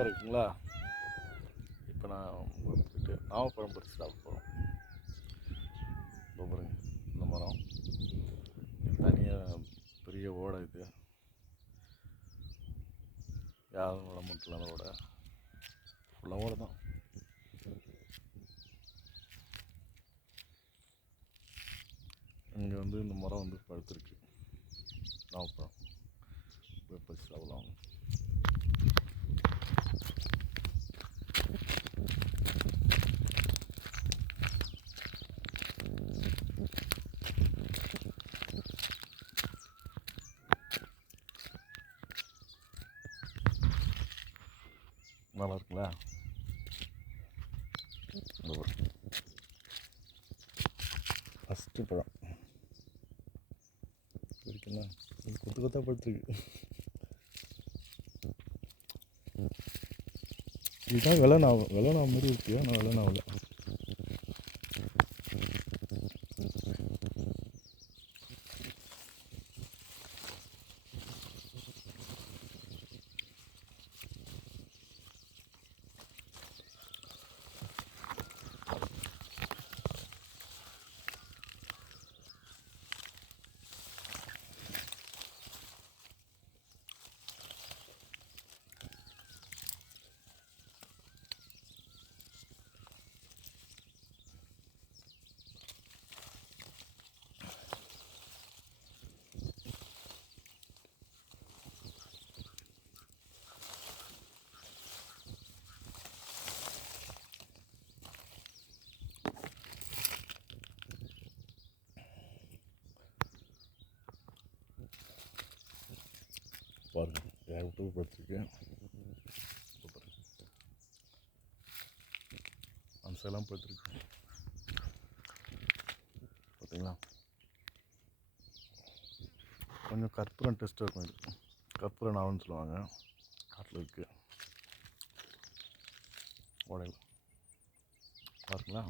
அழகாக இருக்குங்களா? இப்போ நான் போயிட்டு நாவப்பழம் பறித்து சாப்பிட போகிறோம். பாருங்க இந்த மரம் தனியாக பெரிய ஓடை, இது யாரும் விட மட்டும் அந்த ஓடை ஃபுல்லாக ஓடை தான். இங்கே இந்த மரம் பழுத்துருக்கு நாவப்பழம். போய் பறித்து சாப்பிடலாம். நல்லா இருக்குங்களா? ஃபஸ்ட்டு பழம் இருக்குங்களா? கொத்து கொத்தாக படுத்துருக்கு. இதுதான் வெள்ளை மாதிரி இருக்கு. ஆனால் வெள்ளை நாவல பாருங்க. யார் விட்டு படுத்துருக்கேன். அந்த சைடெல்லாம் படுத்துருக்கு. பார்த்தீங்களா? கொஞ்சம் கற்பூரம் டெஸ்ட்டாக இருக்கும். இது கற்பூரம் நாவல்னு சொல்லுவாங்க. காட்டில் இருக்குது ஓடையில். பாருங்களா?